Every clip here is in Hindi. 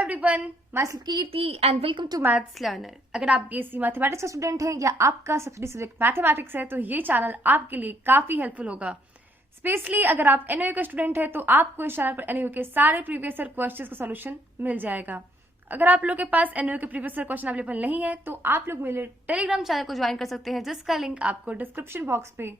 एवरीवन, मैं Kirti and welcome to maths learner. अगर आप बीएससी मैथमेटिक्स का स्टूडेंट हैं या आपका सब्सिडी सब्जेक्ट मैथमेटिक्स है तो ये चैनल आपके लिए काफी हेल्पफुल होगा। स्पेशली अगर आप एनओयू का स्टूडेंट है तो आपको इस चैनल पर एनओयू के सारे प्रीवियस ईयर क्वेश्चंस का सॉल्यूशन मिल जाएगा। अगर आप लोग के पास एनओयू के प्रीवियस ईयर क्वेश्चन अवेलेबल नहीं है तो आप लोग मेरे टेलीग्राम चैनल को ज्वाइन कर सकते हैं, जिसका लिंक आपको डिस्क्रिप्शन बॉक्स पे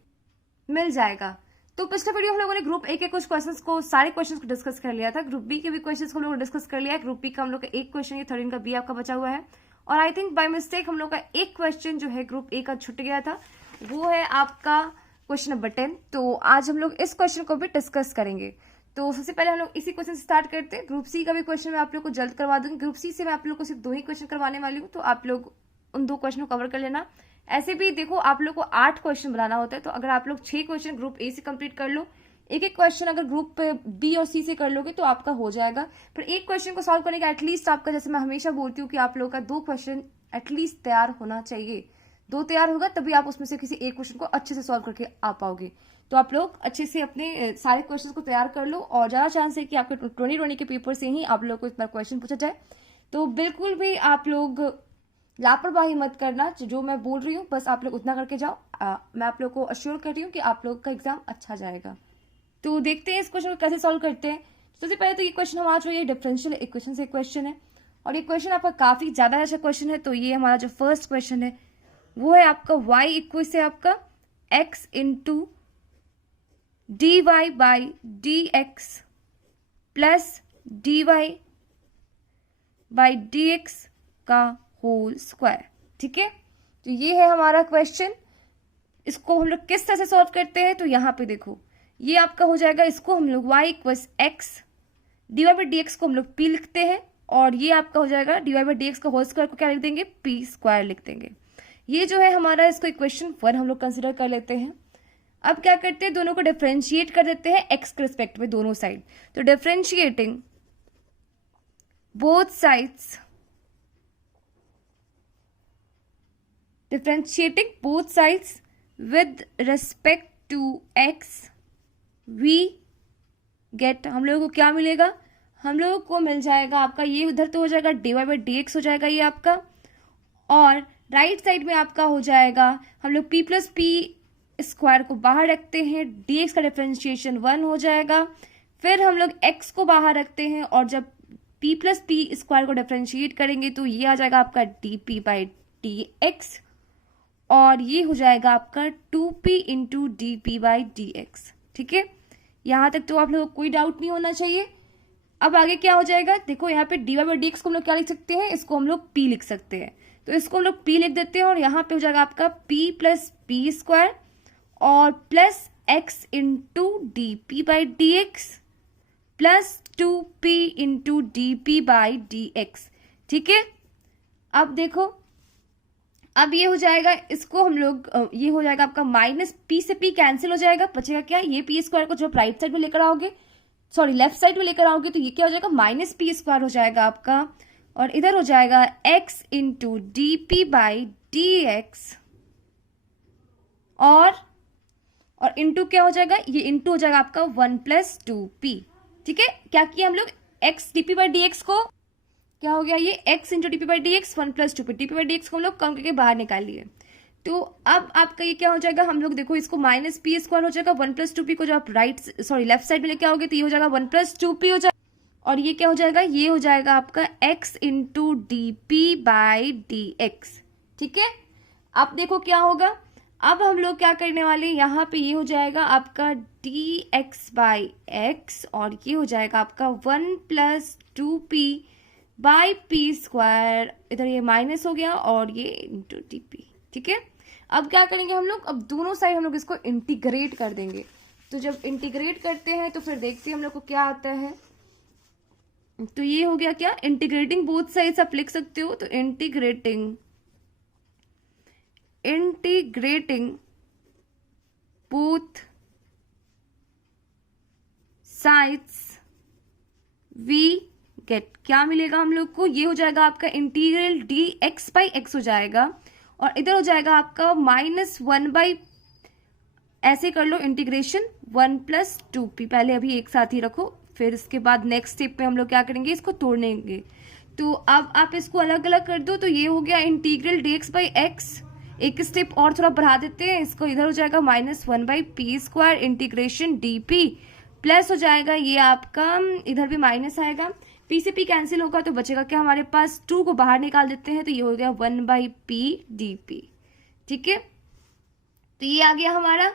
मिल जाएगा। तो पिछले वीडियो हम लोगों ने ग्रुप ए के कुछ क्वेश्चंस को सारे क्वेश्चंस को डिस्कस कर लिया था। ग्रुप बी के भी क्वेश्चंस को हम लोगों ने डिस्कस कर लिया है। ग्रुप बी का हम लोग का एक क्वेश्चन ये 13 का बी आपका बचा हुआ है, और आई थिंक बाय मिस्टेक हम लोग का एक क्वेश्चन जो है ग्रुप ए का छूट गया था, वो है आपका क्वेश्चन नंबर 10। तो आज हम लोग इस क्वेश्चन को भी डिस्कस करेंगे। तो सबसे पहले हम लोग इसी क्वेश्चन से स्टार्ट करते हैं। ग्रुप सी का भी क्वेश्चन मैं आप लोग को जल्द करवा दूंगी। ग्रुप सी से मैं आप लोग को सिर्फ 2 ही क्वेश्चन करवाने वाली हूँ, तो आप लोग उन 2 क्वेश्चन को कवर कर लेना। ऐसे भी देखो आप लोग को 8 क्वेश्चन बनाना होता है, तो अगर आप लोग 6 क्वेश्चन ग्रुप ए से कंप्लीट कर लो, एक क्वेश्चन अगर ग्रुप बी और सी से कर लोगे तो आपका हो जाएगा। पर एक क्वेश्चन को सॉल्व करने का एटलीस्ट आपका, जैसे मैं हमेशा बोलती हूँ कि आप लोगों का 2 क्वेश्चन एटलीस्ट तैयार होना चाहिए। 2 तैयार होगा तभी आप उसमें से किसी एक क्वेश्चन को अच्छे से सॉल्व करके आ पाओगे। तो आप लोग अच्छे से अपने सारे क्वेश्चन को तैयार कर लो, और ज्यादा चांस है कि आपके 2020 के पेपर से ही आप लोग को इतना क्वेश्चन पूछा जाए। तो बिल्कुल भी आप लोग लापरवाही मत करना, जो मैं बोल रही हूँ बस आप लोग उतना करके जाओ। मैं आप लोग को अश्योर कर रही हूँ कि आप लोग का एग्जाम अच्छा जाएगा। तो देखते हैं इस क्वेश्चन को कैसे सॉल्व करते हैं। सबसे पहले तो ये क्वेश्चन हमारा जो ये डिफरेंशियल इक्वेशन से क्वेश्चन है, और ये क्वेश्चन आपका काफी ज्यादा अच्छा क्वेश्चन है। तो ये हमारा जो फर्स्ट क्वेश्चन है वो है आपका y इक्वल से आपका x into d y by d x plus d y by d x का होल स्क्वायर। ठीक है, तो ये है हमारा क्वेश्चन। इसको हम लोग किस तरह से सॉल्व करते हैं, तो यहाँ पे देखो ये आपका हो जाएगा, इसको हम लोग y equals x d y by d x को हम लोग p लिखते हैं, और ये आपका हो जाएगा d y by d x का होल स्क्वायर को क्या लिख देंगे, p स्क्वायर लिख देंगे। ये जो है हमारा, इसको इक्वेशन 1 हम लोग कंसिडर कर लेते हैं। अब क्या करते हैं, दोनों को डिफरेंशिएट कर देते हैं x के रिस्पेक्ट में दोनों साइड। तो differentiating both sides, differentiating both sides with respect to x we get, हम लोगों को क्या मिलेगा, हम लोगों को मिल जाएगा आपका ये उधर तो हो जाएगा d y by d x हो जाएगा ये आपका, और राइट साइड में आपका हो जाएगा, हम लोग p प्लस पी स्क्वायर को बाहर रखते हैं, dx का डिफरेंशिएशन 1 हो जाएगा। फिर हम लोग x को बाहर रखते हैं, और जब p प्लस पी स्क्वायर को डिफरेंशिएट करेंगे तो ये आ जाएगा आपका dp बाई डी एक्स, और ये हो जाएगा आपका 2p into D P by d x. ठीक है, यहाँ तक तो आप लोगों को कोई डाउट नहीं होना चाहिए। अब आगे क्या हो जाएगा, देखो यहाँ पे d y by d x को हम लोग क्या लिख सकते हैं, इसको हम लोग p लिख सकते हैं। तो इसको हम लोग p लिख देते हैं, और यहाँ पे हो जाएगा आपका p प्लस पी स्क्वायर और plus x into D P by d x plus 2p into D P by d x. ठीक है, अब देखो अब ये हो जाएगा, इसको हम लोग ये हो जाएगा आपका माइनस p से p कैंसिल हो जाएगा, बचेगा क्या, ये p स्क्वायर को जब राइट साइड में लेकर आओगे, सॉरी लेफ्ट साइड में लेकर आओगे, तो ये क्या हो जाएगा, माइनस p स्क्वायर हो जाएगा आपका, और इधर हो जाएगा x into D P by d x, और इंटू क्या हो जाएगा, ये इंटू हो जाएगा आपका 1 प्लस 2p। ठीक है, क्या किया हम लोग, x D P by d x को क्या हो गया, ये x into D P by d x 1 plus 2p, D P by d x को हम लोग कम करके बाहर निकाल लिए। तो अब आपका ये क्या हो जाएगा, हम लोग देखो इसको माइनस पी स्क्वायर हो जाएगा, 1 प्लस 2p को जो आप लेफ्ट साइड में लेके आओगे तो ये हो जाएगा 1 प्लस 2p हो जाएगा, और ये क्या हो जाएगा, ये हो जाएगा आपका x into D P by d x. ठीक है, अब देखो क्या होगा, अब हम लोग क्या करने वाले हैं, यहाँ पे ये हो जाएगा आपका डी एक्स बाई एक्स, और ये हो जाएगा आपका 1 plus 2p by P square, इधर ये माइनस हो गया, और ये इंटू डी पी। ठीक है, अब क्या करेंगे हम लोग, अब दोनों साइड हम लोग इसको इंटीग्रेट कर देंगे। तो जब इंटीग्रेट करते हैं तो फिर देखते हैं हम लोग को क्या आता है। तो ये हो गया क्या, इंटीग्रेटिंग बोथ साइड्स आप लिख सकते हो, तो integrating both sides we get, क्या मिलेगा हम लोग को, ये हो जाएगा आपका integral d x by x हो जाएगा, और इधर हो जाएगा आपका माइनस 1 बाई, ऐसे कर लो इंटीग्रेशन 1 प्लस 2p, पहले अभी एक साथ ही रखो फिर इसके बाद नेक्स्ट स्टेप में हम लोग क्या करेंगे, इसको तोड़ेंगे। तो अब आप इसको अलग अलग कर दो, तो ये हो गया इंटीग्रल dx बाई एक्स। एक स्टेप और थोड़ा बढ़ा देते हैं इसको, इधर हो जाएगा -1 by P square integration dp, plus हो जाएगा ये आपका, इधर भी माइनस आएगा, p से p कैंसिल होगा तो बचेगा क्या हमारे पास, 2 को बाहर निकाल देते हैं तो ये हो गया 1 बाई पी डी। ठीक है, तो ये आ गया हमारा।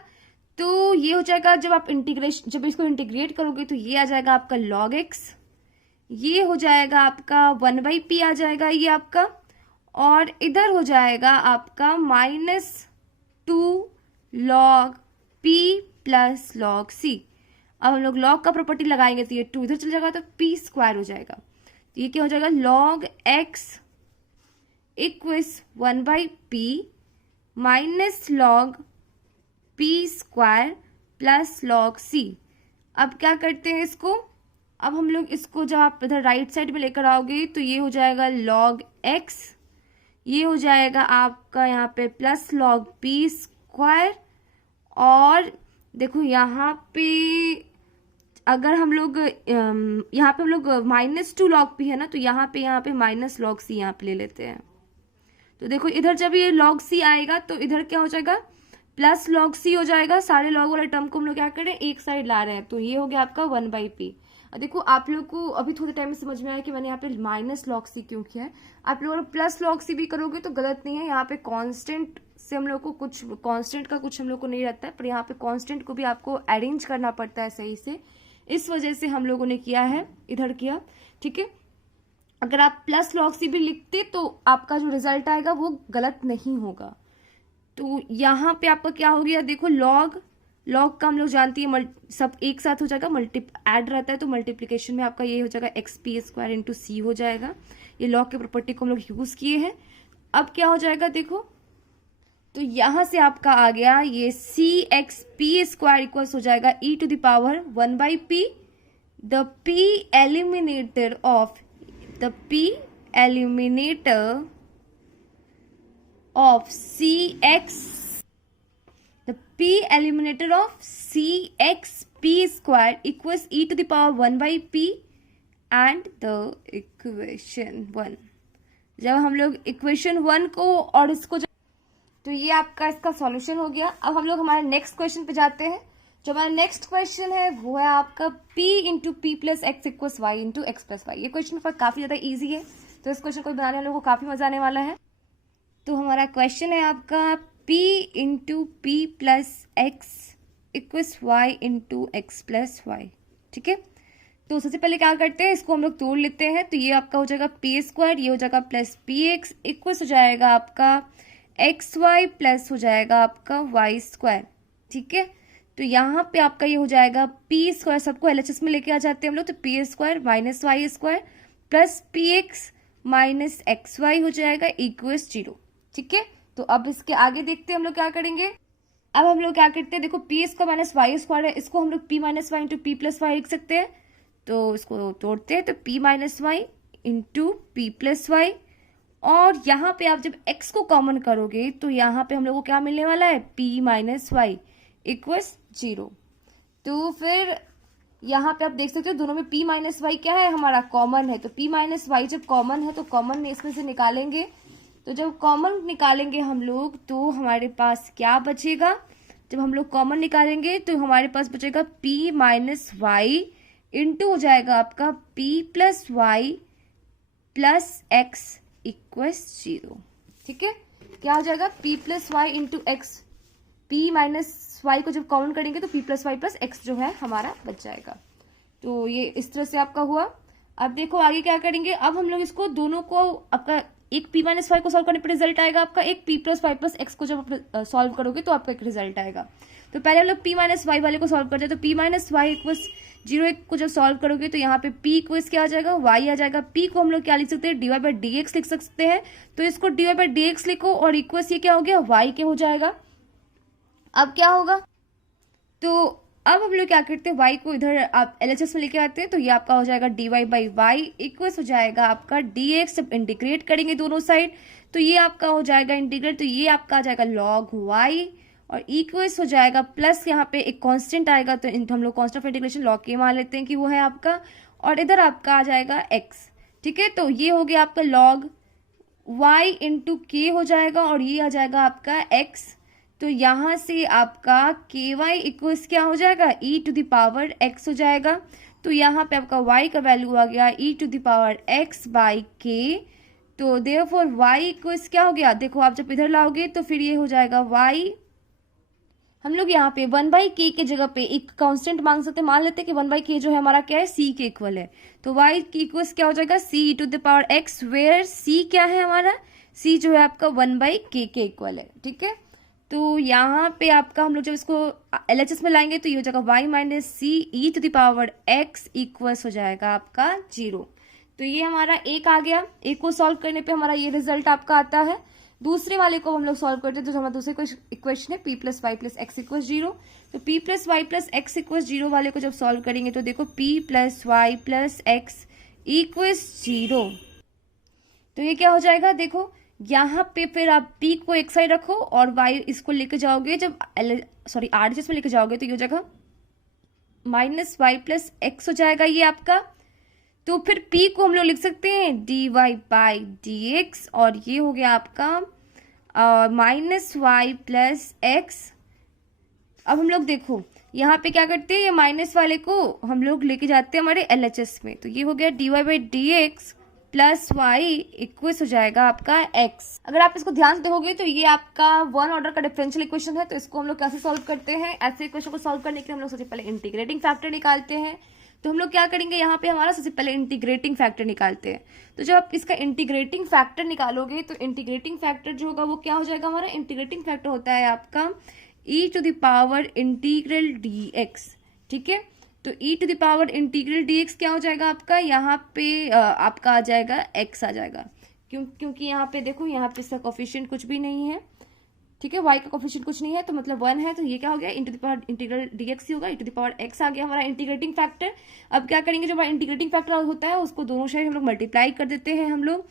तो ये हो जाएगा, जब इसको इंटीग्रेट करोगे तो ये आ जाएगा आपका log x, ये हो जाएगा आपका 1 बाई पी आ जाएगा ये आपका, और इधर हो जाएगा आपका -2 log p plus log c। अब हम लोग log का प्रॉपर्टी लगाएंगे तो ये 2 इधर चल जाएगा तो p स्क्वायर हो जाएगा। तो ये क्या हो जाएगा, log x equals 1 by P minus log p square plus log c। अब क्या करते हैं इसको, अब हम लोग इसको जब आप इधर राइट साइड में लेकर आओगे तो ये हो जाएगा log x, ये हो जाएगा आपका यहाँ पे प्लस log p स्क्वायर, और देखो यहाँ पे अगर हम लोग यहाँ पे हम लोग -2 log p है ना, तो यहाँ पे माइनस log c यहाँ पे ले लेते हैं। तो देखो इधर जब ये log c आएगा तो इधर क्या हो जाएगा, प्लस log c हो जाएगा। सारे log वाले टर्म को हम लोग क्या कर रहे हैं, एक साइड ला रहे हैं, तो ये हो गया आपका 1 बाई पी। देखो आप लोग को अभी थोड़े टाइम में समझ में आया कि मैंने यहाँ पे माइनस log c क्यों किया है। आप लोग अगर प्लस log c भी करोगे तो गलत नहीं है, यहाँ पे कांस्टेंट से हम लोग को कुछ, कांस्टेंट का कुछ हम लोग को नहीं रहता है, पर यहाँ पे कांस्टेंट को भी आपको अरेंज करना पड़ता है सही से, इस वजह से हम लोगों ने किया है, इधर किया। ठीक है, अगर आप प्लस log c भी लिखते तो आपका जो रिजल्ट आएगा वो गलत नहीं होगा। तो यहाँ पे आपका क्या हो गया, देखो लॉग का हम लोग जानती है सब एक साथ हो जाएगा, ऐड रहता है तो मल्टीप्लिकेशन में आपका ये हो जाएगा एक्स पी स्क्वायर इंटू सी हो जाएगा। ये लॉग के प्रॉपर्टी को हम लोग यूज किए हैं। अब क्या हो जाएगा देखो, तो यहां से आपका आ गया ये c x p square equals हो जाएगा e to the power 1 by p, the p eliminator of c x p square equals e to the power 1 by p and the equation 1। जब हम लोग इक्वेशन 1 को और इसको तो ये आपका इसका सॉल्यूशन हो गया। अब हम लोग हमारे नेक्स्ट क्वेश्चन पे जाते हैं। जो हमारा नेक्स्ट क्वेश्चन है वो है आपका p into p plus x equals y into x plus y. ये क्वेश्चन पर काफी ज्यादा इजी है, तो इस क्वेश्चन को बनाने वाले लोगों को काफी मजा आने वाला है। तो हमारा क्वेश्चन है आपका p into p plus x equals y into x plus y. ठीक है, तो सबसे पहले क्या करते हैं, इसको हम लोग तोड़ लेते हैं। तो ये आपका हो जाएगा पी स्क्वायर, ये हो जाएगा प्लस पी एक्स इक्वल्स हो जाएगा आपका एक्स वाई प्लस हो जाएगा आपका वाई स्क्वायर। ठीक है, तो यहाँ पे आपका ये हो जाएगा पी स्क्वायर, सबको एलएचएस में लेके आ जाते हैं हम लोग, तो p square minus y square plus p x minus x y हो जाएगा इक्वल्स 0। ठीक है, तो अब इसके आगे देखते हैं हम लोग क्या करेंगे। अब हम लोग क्या करते हैं, देखो p square minus y square है, इसको हम लोग p minus y into p plus y लिख सकते हैं। तो इसको तोड़ते हैं, तो p minus y into p plus y, और यहाँ पे आप जब x को कॉमन करोगे तो यहाँ पे हम लोग को क्या मिलने वाला है, p माइनस वाई इक्वल्स 0। तो फिर यहाँ पे आप देख सकते हो दोनों में p माइनस वाई क्या है, हमारा कॉमन है। तो p माइनस वाई जब कॉमन है तो कॉमन इसमें से निकालेंगे, तो जब कॉमन निकालेंगे हम लोग तो हमारे पास क्या बचेगा, जब हम लोग कॉमन निकालेंगे तो हमारे पास बचेगा p माइनस वाई इंटू हो जाएगा आपका p plus y plus x equals 0। ठीक है, क्या हो जाएगा p plus y into x, p minus y को जब कॉमन करेंगे तो p plus y plus x जो है हमारा बच जाएगा। तो ये इस तरह से आपका हुआ। अब देखो आगे क्या करेंगे, अब हम लोग इसको दोनों को, आपका एक p माइनस वाई को सॉल्व करने पर रिजल्ट आएगा आपका, एक p plus y plus x को जब सॉल्व करोगे तो आपका एक रिजल्ट आएगा। तो पहले हम लोग p माइनस वाई वाले को सॉल्व करते हैं, तो p माइनस वाई इक्वल्स 0 को जब सॉल्व करोगे तो यहाँ पे p इक्वल्स क्या आ जाएगा, y आ जाएगा। p को हम लोग क्या लिख सकते हैं, dy बाई dx लिख सकते हैं, तो इसको dy बाई dx लिखो और इक्वल्स ये क्या हो गया, y के हो जाएगा। अब क्या होगा, तो अब हम लोग क्या करते हैं, y को इधर आप LHS में लेके आते हैं, तो ये आपका हो जाएगा dy बाई y इक्वल्स हो जाएगा आपका dx। जब इंटीग्रेट करेंगे दोनों साइड तो ये आपका हो जाएगा इंटीग्रेट, तो ये आपका आ जाएगा log y और इक्वल्स हो जाएगा प्लस यहाँ पे एक कांस्टेंट आएगा, तो हम लोग कांस्टेंट ऑफ इंटीग्रेशन लॉग के मान लेते हैं कि वो है आपका, और इधर आपका आ जाएगा x। ठीक है, तो ये हो गया आपका log y इंटू के हो जाएगा, और ये आ जाएगा आपका x। तो यहाँ से आपका ky इक्वल्स क्या हो जाएगा, e to the power x हो जाएगा। तो यहाँ पे आपका y का वैल्यू आ गया e to the power x by k. तो देयरफॉर y इक्वल्स क्या हो गया, देखो आप जब इधर लाओगे तो फिर ये हो जाएगा y, हम लोग यहाँ पे 1/k के जगह पे एक कांस्टेंट मांग सकते हैं, मान लेते हैं कि 1/k जो है हमारा क्या है, c के इक्वल है। तो y की इक्वल्स क्या हो जाएगा, c to the power x, where c क्या है हमारा, c जो है आपका 1/k के इक्वल है। ठीक है, तो यहाँ पे आपका हम लोग जब इसको LHS में लाएंगे तो ये हो जाएगा y minus c e to the power x equals हो जाएगा आपका 0। तो ये हमारा एक आ गया, एक को सॉल्व करने पे हमारा ये रिजल्ट आपका आता है। दूसरे वाले को हम लोग सॉल्व करते हैं, तो हमारा दूसरे इक्वेशन है p plus y plus x equal 0। तो p plus y plus x equal 0 वाले को जब सॉल्व करेंगे तो देखो p plus y plus x equals 0। तो ये क्या हो जाएगा, देखो यहाँ पे फिर आप p को एक साइड रखो और y इसको लेके जाओगे, जब RHS में लेके जाओगे तो ये हो जाएगा माइनस वाई प्लस एक्स हो जाएगा ये आपका। तो फिर p को हम लोग लिख सकते हैं dy बाई डी एक्स, और ये हो गया आपका माइनस वाई प्लस एक्स। अब हम लोग देखो यहाँ पे क्या करते हैं, ये माइनस वाले को हम लोग लेके जाते हैं हमारे LHS में, तो ये हो गया dy by d x plus y equals हो जाएगा आपका x। अगर आप इसको ध्यान से देखोगे तो ये आपका 1 ऑर्डर का डिफरेंशियल इक्वेशन है। तो इसको हम लोग कैसे सॉल्व करते हैं, ऐसे इक्वेशन को सॉल्व करने के लिए हम लोग सबसे पहले इंटीग्रेटिंग फैक्टर निकालते हैं। तो हम लोग क्या करेंगे, यहाँ पे हमारा सबसे पहले इंटीग्रेटिंग फैक्टर निकालते हैं। तो जब आप इसका इंटीग्रेटिंग फैक्टर निकालोगे तो इंटीग्रेटिंग फैक्टर जो होगा वो क्या हो जाएगा, हमारा इंटीग्रेटिंग फैक्टर होता है आपका e to the power integral dx। ठीक है, तो e to the power integral dx क्या हो जाएगा आपका, यहाँ पे आपका आ जाएगा x आ जाएगा, क्योंकि यहाँ पे देखो यहाँ पे इसका कोफिशिएंट कुछ भी नहीं है। ठीक है, y का कोफिशिएंट कुछ नहीं है तो मतलब 1 है, तो ये क्या हो गया, into the power integral dx ही होगा, e to the power x आ गया हमारा इंटीग्रेटिंग फैक्टर। अब क्या करेंगे, जो हमारा इंटीग्रेटिंग फैक्टर होता है उसको दोनों साइड हम लोग मल्टीप्लाई कर देते हैं हम लोग।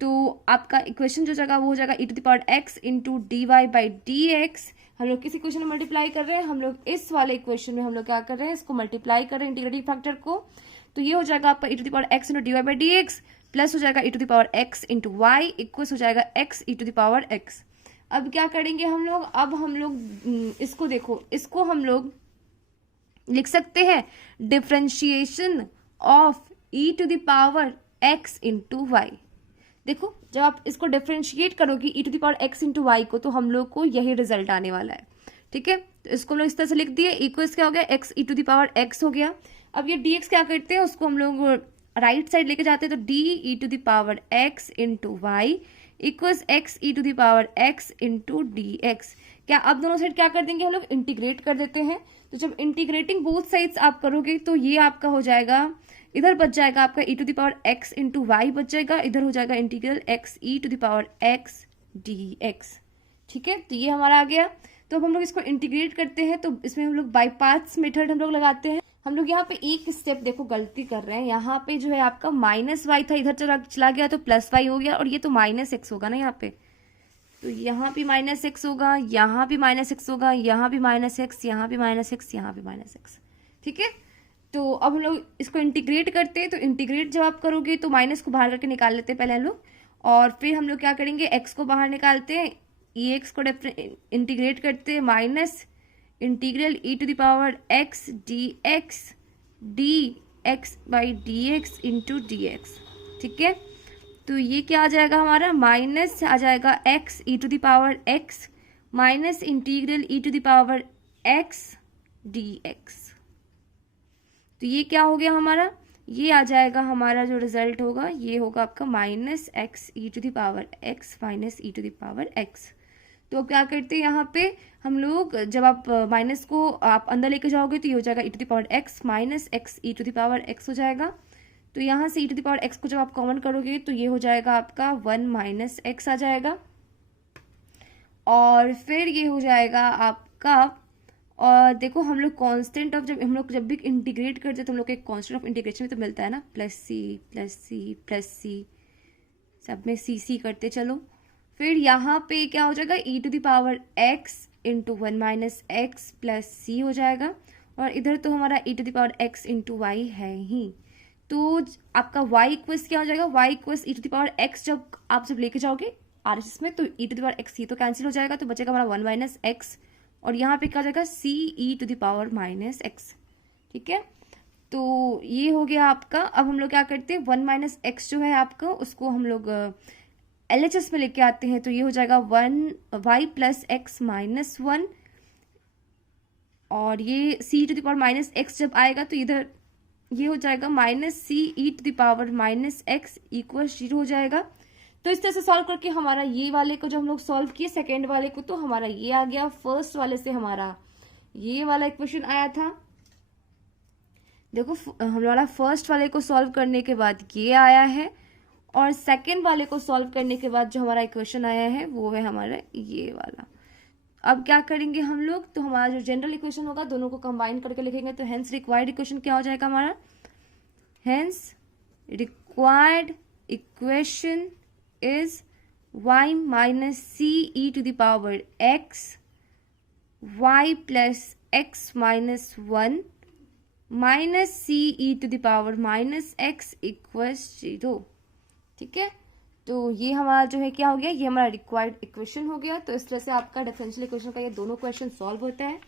तो आपका इक्वेशन जो जगह वो हो जाएगा e to the power x into d y by d x. हम लोग किस इक्वेशन में मल्टीप्लाई कर रहे हैं, हम लोग इस वाले इक्वेशन में हम लोग क्या कर रहे हैं, इसको मल्टीप्लाई कर रहे हैं इंटीग्रेटिंग फैक्टर को। तो ये हो जाएगा आपका e to the power x into d y by d x plus हो जाएगा e to the power x into y equals हो जाएगा x e to the power x। अब क्या करेंगे हम लोग, अब हम लोग इसको देखो, इसको हम लोग लिख सकते हैं differentiation of e to the power x into y. देखो जब आप इसको डिफरेंशिएट करोगे e to the power x into y को, तो हम लोग को यही रिजल्ट आने वाला है। ठीक है, तो इसको हम लोग इस तरह से लिख दिए, इक्वल्स क्या हो गया, x e to the power x हो गया। अब ये dx क्या करते हैं, उसको हम लोग राइट साइड लेके जाते हैं, तो d e to the power x into y equals x e to the power x into d x. क्या अब दोनों साइड क्या कर देंगे, हम लोग इंटीग्रेट कर देते हैं। तो जब इंटीग्रेटिंग बोथ साइड्स आप करोगे तो ये आपका हो जाएगा, इधर बच जाएगा आपका e to the power x into y बच जाएगा, इधर हो जाएगा integral x e to the power x d x. ठीक है, तो ये हमारा आ गया। तो अब हम लोग इसको इंटीग्रेट करते हैं, तो इसमें हम लोग बाई पार्ट्स मेथड हम लोग लगाते हैं। हम लोग यहाँ पे एक स्टेप देखो गलती कर रहे हैं, यहाँ पे जो है आपका माइनस वाई था, इधर चला गया तो प्लस वाई हो गया, और ये तो माइनस एक्स होगा ना यहाँ पे, तो यहाँ भी माइनस एक्स होगा, यहाँ भी माइनस एक्स होगा, यहाँ भी माइनस एक्स, यहाँ भी माइनस एक्स, यहाँ भी माइनस एक्स। ठीक है, तो अब हम लोग इसको इंटीग्रेट करते हैं। तो इंटीग्रेट जब आप करोगे तो माइनस को बाहर करके निकाल लेते हैं पहले हम लोग, और फिर हम लोग क्या करेंगे, एक्स को बाहर निकालते हैं, ई एक्स को इंटीग्रेट करते हैं, minus integral e to the power x d x d x by d x into d x. ठीक है, तो ये क्या आ जाएगा हमारा, माइनस आ जाएगा x e to the power x minus integral e to the power x d x. तो ये क्या हो गया हमारा, ये आ जाएगा हमारा जो रिजल्ट होगा, ये होगा आपका minus x e to the power x minus e to the power x। तो क्या करते हैं यहाँ पे हम लोग, जब आप माइनस को आप अंदर लेके जाओगे तो ये हो जाएगा e to the power x minus x e to the power x हो जाएगा। तो यहाँ से e to the power x को जब आप कॉमन करोगे तो ये हो जाएगा आपका 1 माइनस x आ जाएगा, और फिर ये हो जाएगा आपका, और देखो हम लोग कांस्टेंट ऑफ जब भी इंटीग्रेट करते हैं तो हम लोग एक कांस्टेंट ऑफ इंटीग्रेशन में तो मिलता है ना, plus C plus C plus C, सब में सी करते चलो। फिर यहाँ पे क्या हो जाएगा e to the power x into 1 minus X plus C हो जाएगा, और इधर तो हमारा e to the power x into Y है ही। तो आपका y इक्वल्स क्या हो जाएगा, y equals e to the power x जब लेके जाओगे RHS में तो e to the power x ये तो कैंसिल हो जाएगा, तो बचेगा हमारा 1 माइनस एक्स, और यहाँ पे क्या हो जाएगा c e to the power minus x. ठीक है, तो ये हो गया आपका। अब हम लोग क्या करते हैं, 1 माइनस एक्स जो है आपका उसको हम लोग LHS में लेके आते हैं, तो ये हो जाएगा 1 y प्लस एक्स माइनस 1, और ये c to the power minus x जब आएगा तो इधर ये हो जाएगा minus c e to the power minus x equal 0 हो जाएगा। तो इस तरह से सॉल्व करके हमारा ये वाले को जब हम लोग सॉल्व किए सेकेंड वाले को, तो हमारा ये आ गया। फर्स्ट वाले से हमारा ये वाला इक्वेशन आया था, देखो हमारा फर्स्ट वाले को सॉल्व करने के बाद ये आया है, और सेकेंड वाले को सॉल्व करने के बाद जो हमारा इक्वेशन आया है वो है हमारा ये वाला। अब क्या करेंगे हम लोग, तो हमारा जो जनरल इक्वेशन होगा दोनों को कंबाइन करके लिखेंगे, तो हेंस रिक्वायर्ड इक्वेशन क्या हो जाएगा हमारा, hence required equation is y minus c e to the power x y plus x minus 1 minus c e to the power minus x equals 0। ठीक है, तो ये हमारा जो है क्या हो गया, ये हमारा रिक्वायर्ड इक्वेशन हो गया। तो इस तरह से आपका डिफरेंशियल इक्वेशन का ये दोनों क्वेश्चन सॉल्व होता है।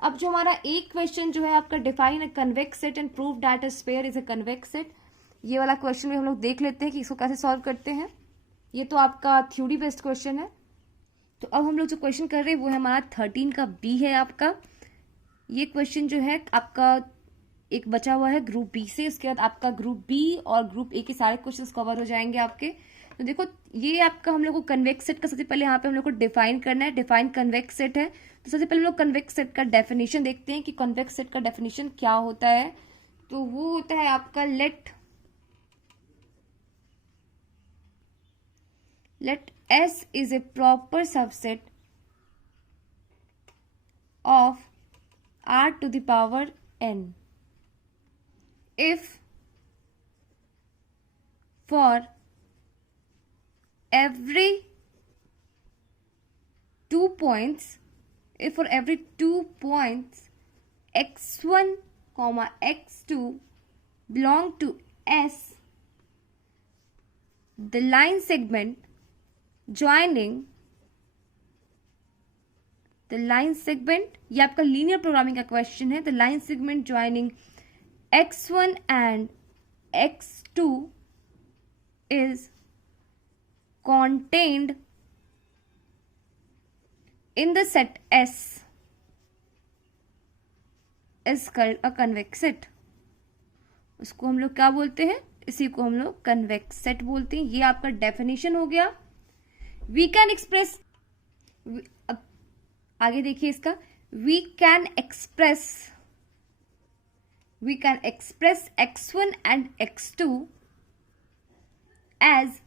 अब जो हमारा एक क्वेश्चन जो है आपका define a convex set and prove that a sphere is a convex set, ये वाला क्वेश्चन भी हम लोग देख लेते हैं कि इसको कैसे सॉल्व करते हैं। ये तो आपका थ्योरी बेस्ड क्वेश्चन है। तो अब हम लोग जो क्वेश्चन कर रहे हैं वो है हमारा 13 का बी है आपका। ये क्वेश्चन जो है आपका एक बचा हुआ है ग्रुप बी से, उसके बाद आपका ग्रुप बी और ग्रुप ए के सारे क्वेश्चंस कवर हो जाएंगे आपके। तो देखो ये आपका हम लोग को कन्वेक्स सेट का सबसे पहले यहाँ पे हम लोग को डिफाइन करना है। डिफाइन कन्वेक्स सेट है, तो सबसे पहले हम लोग कन्वेक्स सेट का डेफिनेशन देखते हैं कि कन्वेक्स सेट का डेफिनेशन क्या होता है। तो वो होता है आपका late S is a proper subset of R to the power n if for every 2 points x1 comma x2 belong to S, the line segment joining ये आपका लीनियर प्रोग्रामिंग का क्वेश्चन है। The line segment joining x1 and x2 is contained in the set S is called a convex set। उसको हम लोग क्या बोलते हैं, इसी को हम लोग कन्वेक्स सेट बोलते हैं। ये आपका डेफिनेशन हो गया। वी कैन एक्सप्रेस, अब आगे देखिए इसका, we can express x1 and x2 as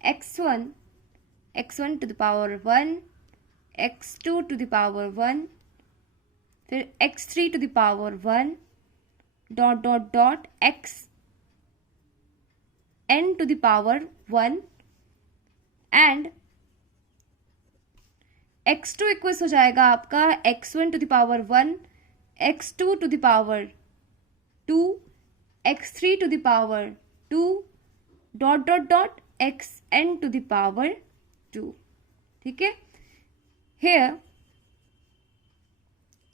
x1 to the power 1, x2 to the power 1, फिर x3 to the power 1 dot dot dot x n to the power 1 and x2 equals हो जाएगा आपका x1 to the power 1, x2 to the power 2, x3 to the power 2 dot dot dot xn to the power 2। ठीक है, here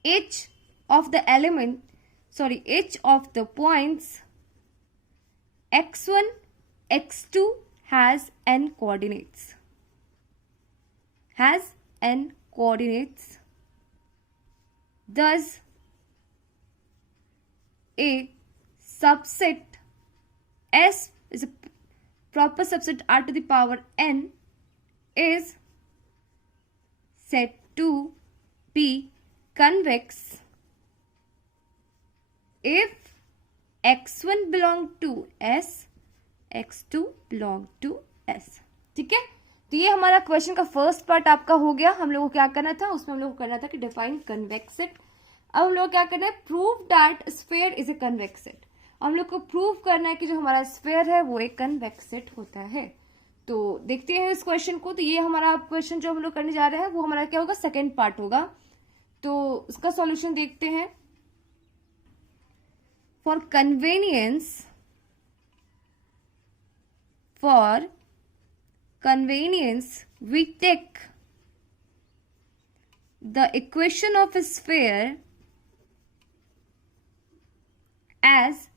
each of the points x1 x2 has n coordinates, thus a subset S is a proper subset R to the power n is said to be convex if x1 belong to S, x2 belong to S। ठीक है, तो ये हमारा क्वेश्चन का फर्स्ट पार्ट आपका हो गया। हम लोगों को क्या करना था, उसमें हम लोग को करना था कि डिफाइन कन्वेक्स सेट। अब हम लोग क्या करना है, prove that sphere is a convex set. हम लोग को प्रूव करना है कि जो हमारा स्फीयर है वो एक कन्वेक्स सेट होता है। तो देखते हैं इस क्वेश्चन को। तो ये हमारा क्वेश्चन जो हम लोग करने जा रहे हैं वो हमारा क्या होगा, सेकेंड पार्ट होगा। तो इसका सॉल्यूशन देखते हैं। For convenience we take the equation of a sphere as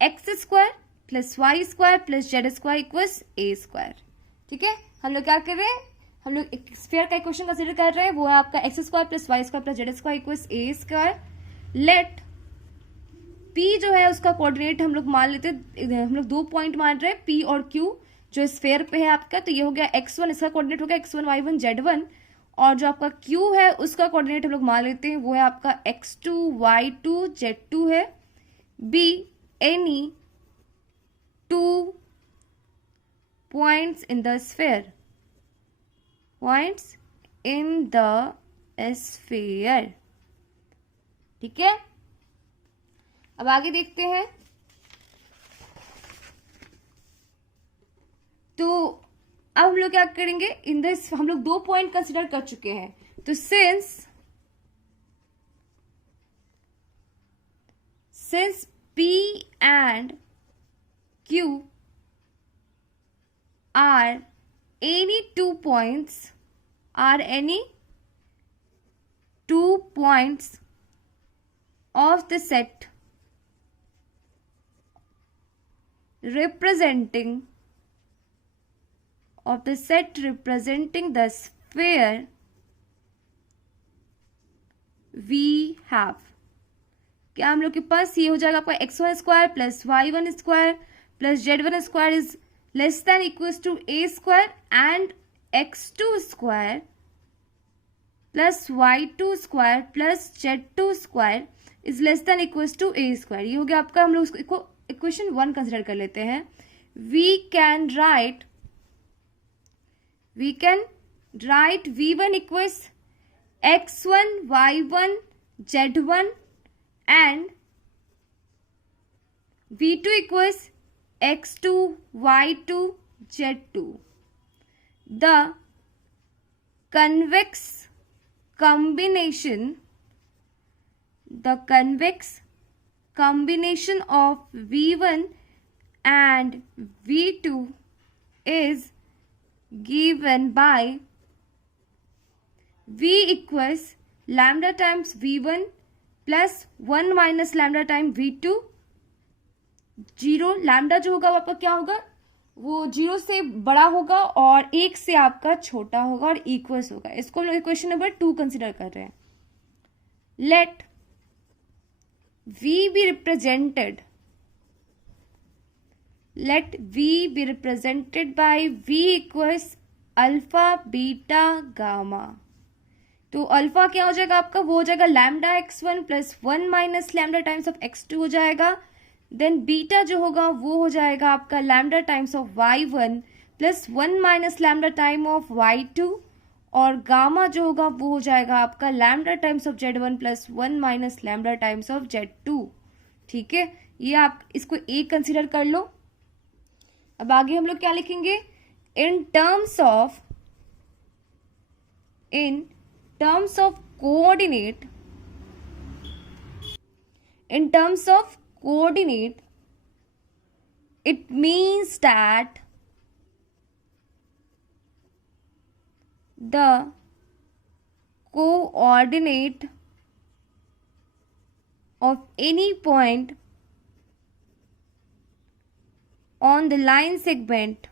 x square plus y square plus z square equals a square। ठीक है, हम लोग क्या कर रहे हैं, हम लोग एक स्फीयर का इक्वेशन कंसीडर कर रहे हैं, वो है आपका X square plus Y square plus Z square equals A square. Let P जो है उसका कोऑर्डिनेट हम लोग मान लेते हैं, हम लोग 2 पॉइंट मान रहे हैं पी और क्यू जो स्फीयर पे है आपका। तो ये हो गया x1, इसका कोऑर्डिनेट हो गया x1 y1 z1, और जो आपका q है उसका कोऑर्डिनेट हम लोग मान लेते हैं वो है आपका x2 y2 z2 है। b any 2 points in the sphere, ठीक है। अब आगे देखते हैं। तो अब हम लोग क्या करेंगे, इन दिस हम लोग 2 पॉइंट कंसिडर कर चुके हैं। तो since P and Q are any 2 points of the set representing the sphere we have, क्या हम लोग के पास ये हो जाएगा आपका x1 square plus y1 square plus z1 square is less than equals to a square and x2 square plus y2 square plus z2 square is less than equals to a square. ये हो गया आपका, हम लोग उसको इक्वेशन 1 कंसिडर कर लेते हैं। We can write v1 equals x1 y1 z1 and v2 equals x2 y2 z2। The convex combination of v1 and v2 is given by v equals lambda times v1 plus 1 minus lambda time v2। 0 lambda जो होगा वो आपका क्या होगा, वो 0 से बड़ा होगा और 1 से आपका छोटा होगा और इक्वल्स होगा। इसको हम लोग इक्वेशन नंबर 2 कंसिडर कर रहे हैं। Let v be represented by v equals alpha beta gamma. तो अल्फा क्या हो जाएगा आपका, वो हो जाएगा lambda x1 plus 1 minus lambda times of x2 हो जाएगा। देन बीटा जो होगा वो हो जाएगा आपका lambda times of y1 plus 1 minus lambda time of y2, और गामा जो होगा वो हो जाएगा आपका lambda times of z1 plus 1 minus lambda times of z2। ठीक है, ये आप इसको एक कंसिडर कर लो। अब आगे हम लोग क्या लिखेंगे, in terms of coordinate, it means that the coordinate of any point on the line segment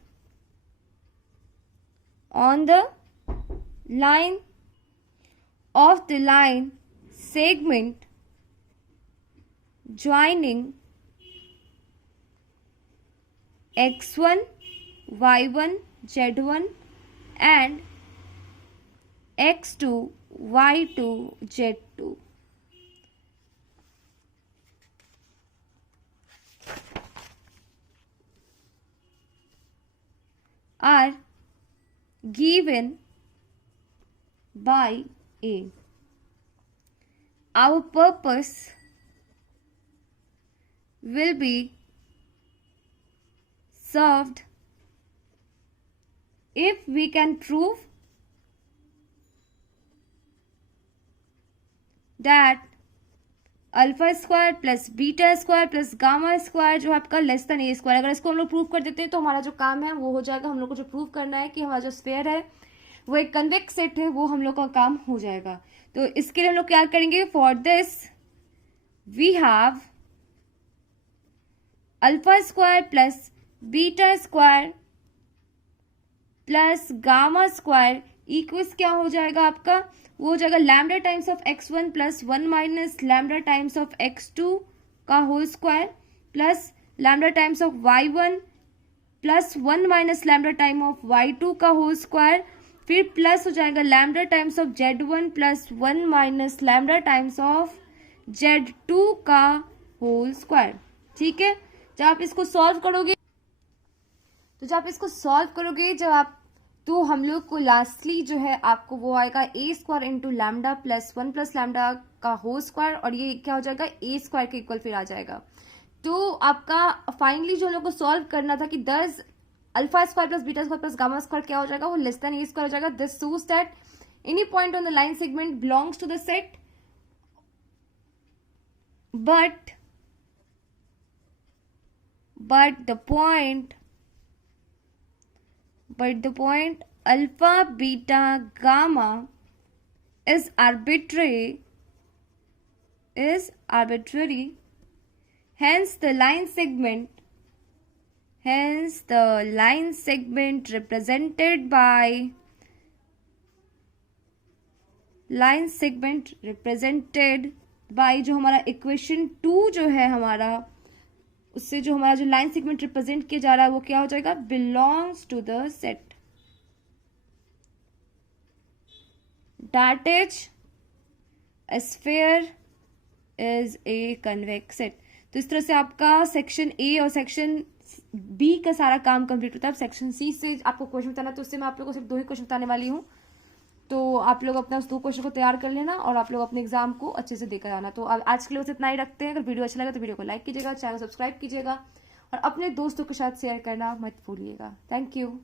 joining x1 y1 z1 and x2 y2 z2 are given by A. Our purpose will be served if we can prove that alpha square plus beta square plus gamma square जो है आपका लेस देन ए स्क्वायर, अगर इसको हम लोग प्रूव कर देते हैं तो हमारा जो काम है वो हो जाएगा। हम लोग को जो प्रूव करना है कि हमारा जो स्फीयर है वो एक कन्वेक्स सेट है, वो हम लोग का काम हो जाएगा। तो इसके लिए हम लोग क्या करेंगे, for this we have alpha square plus beta square plus gamma square equals क्या हो जाएगा आपका, वो हो जाएगा lambda times of x1 plus 1 minus lambda times of x2 का whole square plus lambda times of y1 plus 1 minus lambda time of y2 का होल स्क्वायर, फिर प्लस हो जाएगा lambda times of z1 plus 1 minus lambda times of z2 का होल स्क्वायर। ठीक है, जब आप इसको सॉल्व करोगे जब आप तो हम लोग को लास्टली जो है आपको वो आएगा A square into lambda plus 1 plus lambda का होल स्क्वायर, और ये क्या हो जाएगा ए स्क्वायर के इक्वल फिर आ जाएगा। तो आपका फाइनली जो हम लोग को सॉल्व करना था कि 10 alpha square plus beta square plus gamma square क्या हो जाएगा, वो लेस देन ए स्क्वायर हो जाएगा। This shows that any point on the line segment belongs to the set but the point alpha beta gamma is arbitrary, hence the line segment represented by जो हमारा इक्वेशन 2 जो है हमारा, उससे जो हमारा जो लाइन सेगमेंट रिप्रेजेंट किया जा रहा है वो क्या हो जाएगा, belongs to the set that is a sphere is a convex set। तो इस तरह से आपका सेक्शन ए और सेक्शन बी का सारा काम कंप्लीट होता है। अब सेक्शन सी से आपको क्वेश्चन बताना, तो उससे मैं आप लोगों को सिर्फ 2 ही क्वेश्चन बताने वाली हूँ। तो आप लोग अपना उस 2 क्वेश्चन को तैयार कर लेना और आप लोग अपने एग्जाम को अच्छे से देकर आना। तो आज के लिए बस इतना ही रखते हैं। अगर वीडियो अच्छा लगा तो वीडियो को लाइक कीजिएगा, चैनल सब्सक्राइब कीजिएगा और अपने दोस्तों के साथ शेयर करना मत भूलिएगा। Thank you.